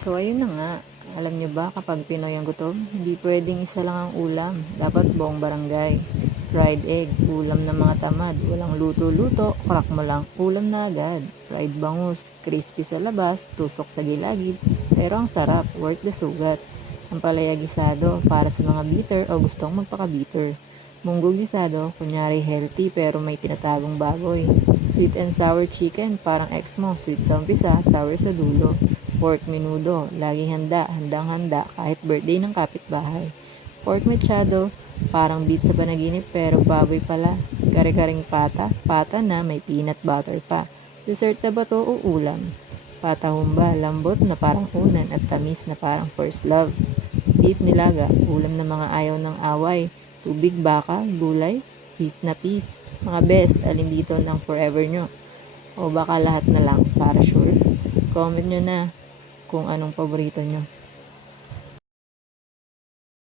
So, ayun na nga. Alam nyo ba, kapag Pinoy ang gutom, hindi pwedeng isa lang ang ulam. Dapat buong barangay. Fried egg, ulam ng mga tamad. Walang luto-luto, crack mo lang, ulam na agad. Fried bangus, crispy sa labas, tusok sa gilagid. Pero ang sarap, worth the sugat. Ang palaya gisado, para sa mga bitter o gustong magpaka-bitter. Munggo gisado, kunyari healthy pero may tinatagong baboy. Sweet and sour chicken, parang ex mo, sweet sa umpisa, sour sa dulo. Pork menudo, laging handa, handang-handa kahit birthday ng kapitbahay. Pork mechado, parang beef sa panaginip pero baboy pala. Kare-karing pata, pata na may peanut butter pa. Dessert na ba to o ulam? Pata humba, lambot na parang unan at tamis na parang first love. Beef nilaga, ulam ng mga ayaw ng away. Tubig baka, gulay, peas na peas. Mga best, alin dito ng forever nyo? O baka lahat na lang para sure? Comment nyo na kung anong paborito nyo.